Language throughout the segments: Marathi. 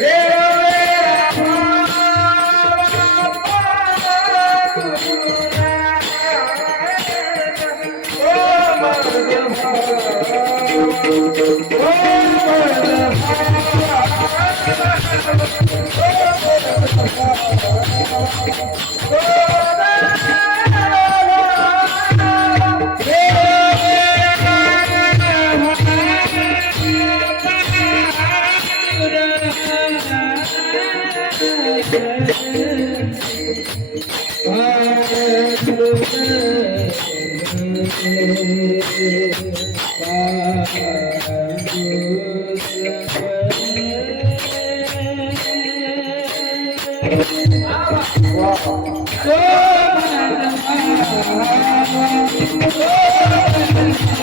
Oh,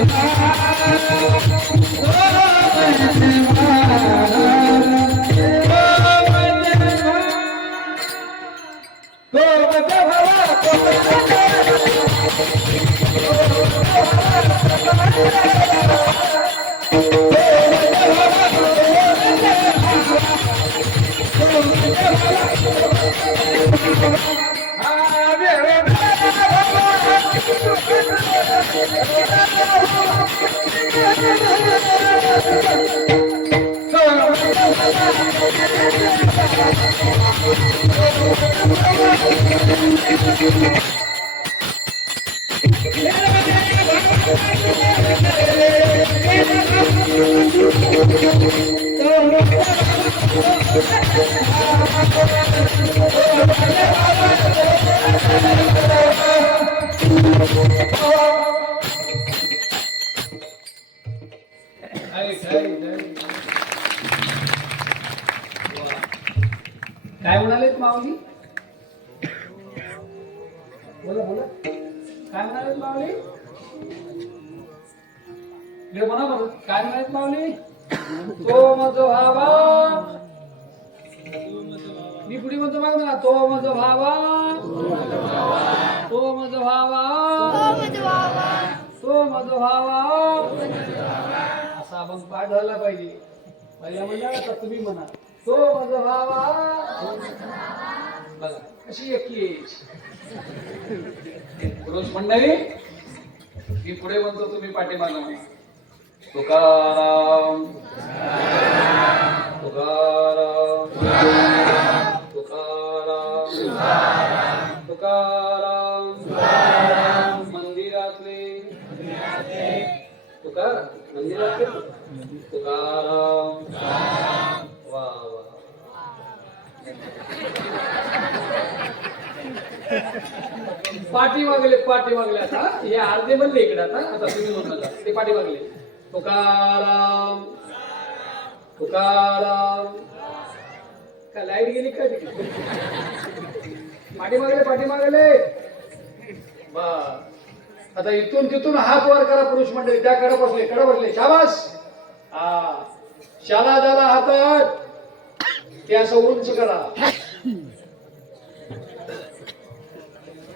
Ah, we're gonna make it. We're gonna make it. काय काय म्हणालेत मी म्हणा बरं काय म्हणालेत माऊली? तो मज भावा. मी पुढे म्हणतो बघ ना तो मज भावा. तो मज भावा. तो मज भावा. असा आपण पाठ झाला पाहिजे. पहिल्या म्हणला आता तुम्ही म्हणा. तो मज भावा. बघा कशी एकी रोज मंडळी मी पुढे म्हणतो तुम्ही पाठीमागं तुकाराम. तुकाराम. तुकाराम. तुकाराम. पाठी मागले पाठी मागले आता. हे अर्धे बनले इकडे आता. आता तुम्ही म्हणू ते पाठी मागले. तुकाराम. तुकाराम. का लाइट गेली का पाठी मागले पाठी मागले. बा आता इथून तिथून हात वर करा पुरुष मंडळी. त्या कडे बसले कडे बसले. शाबास. हा. शाला झाला हातात. ते असं उंच करा.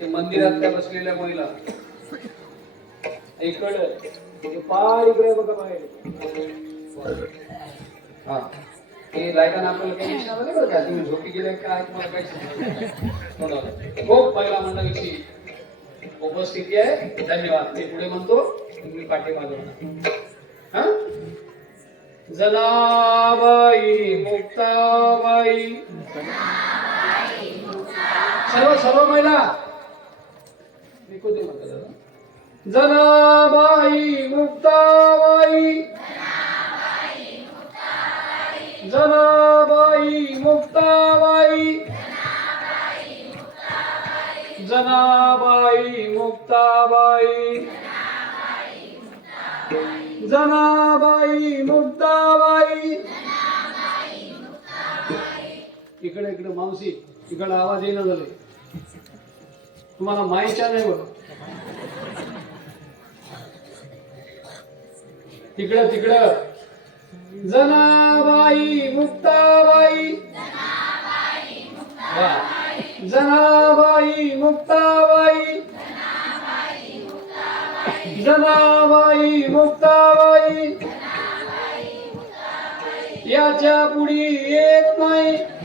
ते मंदिरात त्या बसलेल्या महिला इकडं म्हणजे फार इकडे बघा बाहेर. हा. ते लाईटानं आपल्याला काही विचारलं नाही बरं का. तुम्ही झोपी गेले काय तुम्हाला काही खूप महिला मंडळीची उपस्थिती आहे. धन्यवाद. मी पुढे म्हणतो तुम्ही पाठी म्हणा हा? जनाबाई मुक्ताबाई. सर्व सर्व महिला. जनाबाई मुक्ताबाई. जनाबाई मुक्ताबाई. जनाबाई मुक्ताबाई. जनाबाई मुक्ताबाई. इकडे इकडे मावशी इकडे आवाज येणं झाले. तुम्हाला माहिती नाही बघ तिकडं तिकडं. जनाबाई मुक्ताबाई. जनाबाई मुक्ताबाई. जनाबाई मुक्ताबाई. याच्या पुढी येत नाही.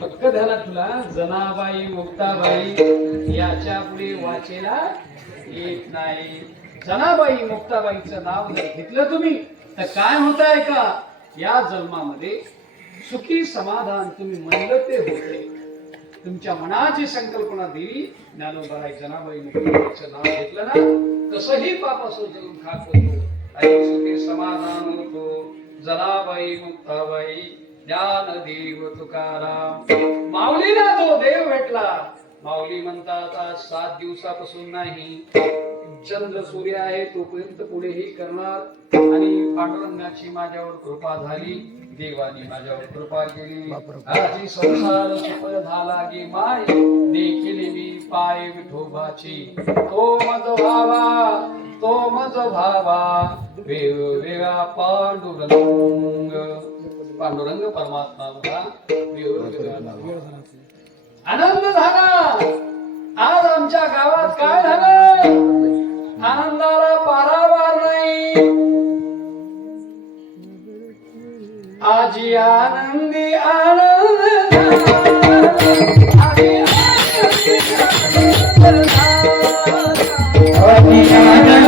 पक्क झाला तुला? जनाबाई मुक्ताबाई याच्यापुढे वाचेला येत नाही. जनाबाई मुक्ताबाईचं नाव जर घेतलं तुम्ही. तर काय होत आहे का? या जन्मामध्ये सुखी समाधान तुम्ही म्हणलं ते होते तुमच्या मनाची संकल्पना दिली. ज्ञानोबाई जनाबाई मुक्ताबाईचं नाव घेतलं ना कसंही पापासो जगून खात होतो. आणि सुखी समाधान होतो. जनाबाई मुक्ताबाई ज्ञान देव तुकाराम माऊलीला जो देव भेटला माऊली म्हणतात आज सात दिवसापासून नाही. चंद्र सूर्य आहे तोपर्यंत पुढेही करणार. आणि पांडुरंगाची माझ्यावर कृपा झाली. देवाने माझ्यावर कृपा केली. आजी संसार सुख झाला गे माय. देखील मी पाय विठोबाची. तो मज भावा तो मज भावा. वेगवेगळा पांडुरंग. पांडुरंग परमात्मा. आनंद झाला. आज आमच्या गावात काय झालं आनंदाला पारावार नाही. आजी आनंदी आनंद. आजी आनंदी आनंद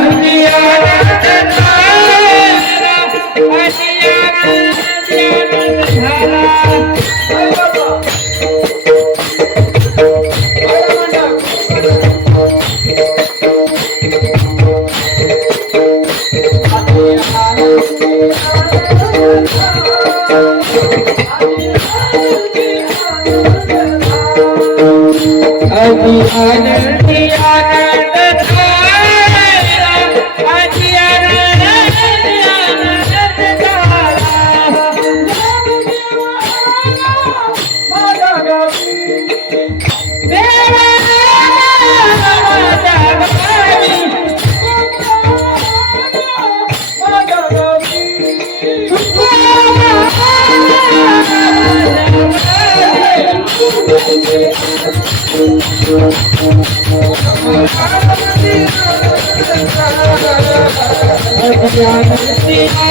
Yeah.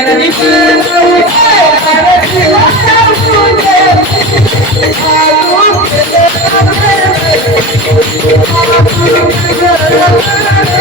आनंदी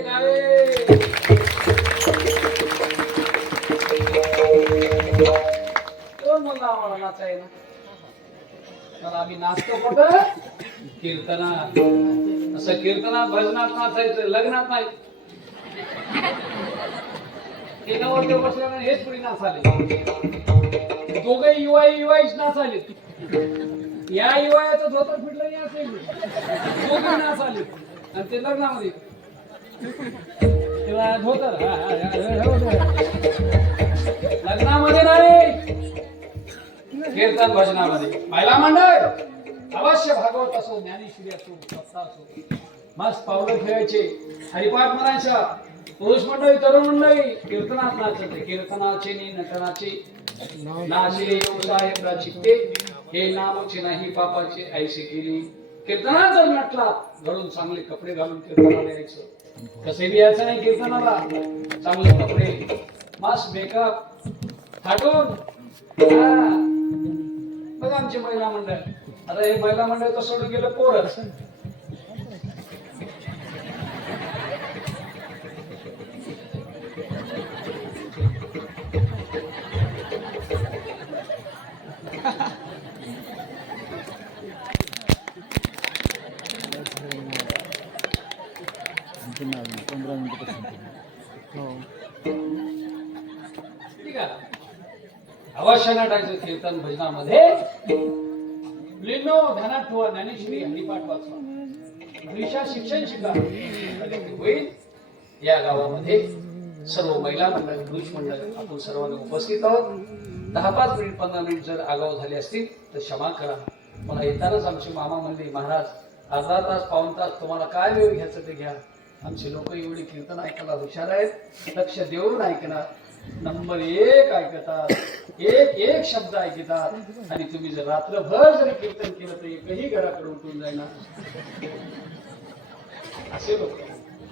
डावे. आम्ही नाचतो कुठं कीर्तनात असं कीर्तनात भजनात नाचायचं लग्नात नाही ते नवरदेव बसल्यानं हेच पुढे नाचाले. दोघे युवा युवाईच नाचाले. या युवायाचं धोतर फिटलं या असेल. दोघे नाचाले. आणि ते लग्नामध्ये. धोतर हा, हा, हा, हा, हा. लग्नामध्ये नाही कीर्तन भजनामध्ये. महिला मंडळ अवश्य भागवत असो ज्ञानेश्वरी असो सप्ताह असो. मस्त पावलं खेळायचे. हरिपाठ म्हणायचा पुरुष मंडळी तरुण मंडळी कीर्तनात नाचत कीर्तनाचे नि नटनाचे नाचे साहेबरा चित्ते हे नामचे नाही पापाचे ऐसे केली. कीर्तनात जर नटला घडून चांगले कपडे घालून कीर्तनाला यायचं. कसे बी यायचं नाही कीर्तनाला चांगले कपडे मस्त मेकअप थाटून. बघा आमचे महिला मंडळ. आता हे महिला मंडळ तर सोडून गेलं पोरच ठीक आहे अवश्य नटायचं कीर्तन भजनामध्ये लिनो ध्यानात ठेवा ज्ञानेश्वरी हरिपाठ वाचवा शिक्षण शिका होईल या गावामध्ये सर्व महिला मंडळ पुरुष मंडळ आपण सर्वांना उपस्थित आहोत. दहा पाच मिनिट पंधरा मिनिट जर आगाव झाले असतील तर क्षमा करा. मला येतानाच आमचे मामा म्हणले महाराज अर्धा तास पाऊन तास तुम्हाला काय वेळ घ्यायचं ते घ्या. आमचे लोक एवढे कीर्तन ऐकायला हुशार आहेत. लक्ष देऊन ऐकणार. नंबर एक ऐकतात. एक एक शब्द ऐकतात. आणि तुम्ही जर रात्रभर जरी कीर्तन केलं तर एकही घराकडे उठून जाईना. असे लोक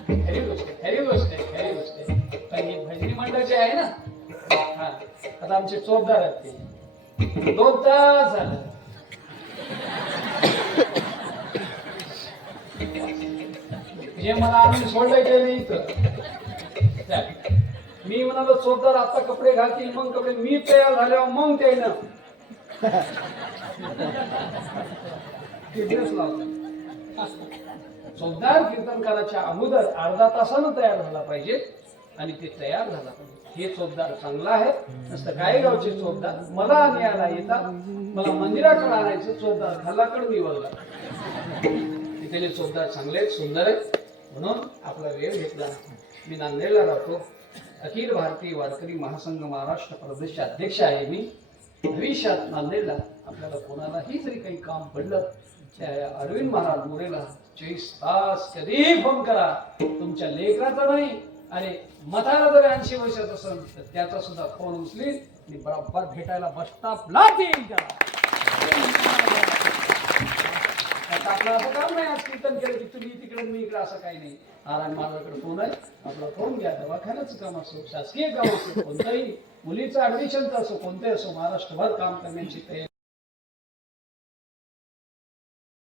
खरी गोष्ट खरी गोष्ट आता आमचे चोपदार आहेत ते. दोन तास झालं. हे मला आणून सोडलं गेलं इथं. मी म्हणालो चोपदार आता कपडे घालतील मग कपडे. मी तयार झाल्यावर मग ते ना चोपदार कीर्तनकाराच्या अगोदर अर्धा तासानं तयार झाला पाहिजे. आणि ते तयार झाला. हे चोपदार चांगला आहे. नसतं काही गावचे चोपदार मला न्यायला येतात. मला मंदिराकडे आणायचं चोपदार खालाकडे मी वळला तिथले चोपदार चांगले आहेत सुंदर आहेत म्हणून आपला वेळ घेतला. मी नांदेडला राहतो. अखिल भारतीय वारकरी महासंघ महाराष्ट्र प्रदेश अध्यक्ष आहे मी. भविष्यात नांदेडला आपल्याला कोणालाही जरी काही काम पडलं त्या अरविंद महाराज मोरेला चोवीस तास कधी फोन करा. तुमच्या लेकराचा नाही. आणि मताला जर ऐंशी वर्षात असेल तर त्याचा सुद्धा फोन उचलील आणि बरोबर भेटायला बस स्टॉपला येईल त्याला. आता आपलं असं काम नाही आज कीर्तन केलं की तुम्ही तिकडे मी इकडे असं काही नाही. आराम माझ्याकडे फोन आहे आपला फोन घ्या दवाखान्याचं काम असो शासकीय काम असो कोणतंही मुलीचं ऍडमिशनचं असो कोणतंही असो महाराष्ट्रभर काम करण्याची तयारी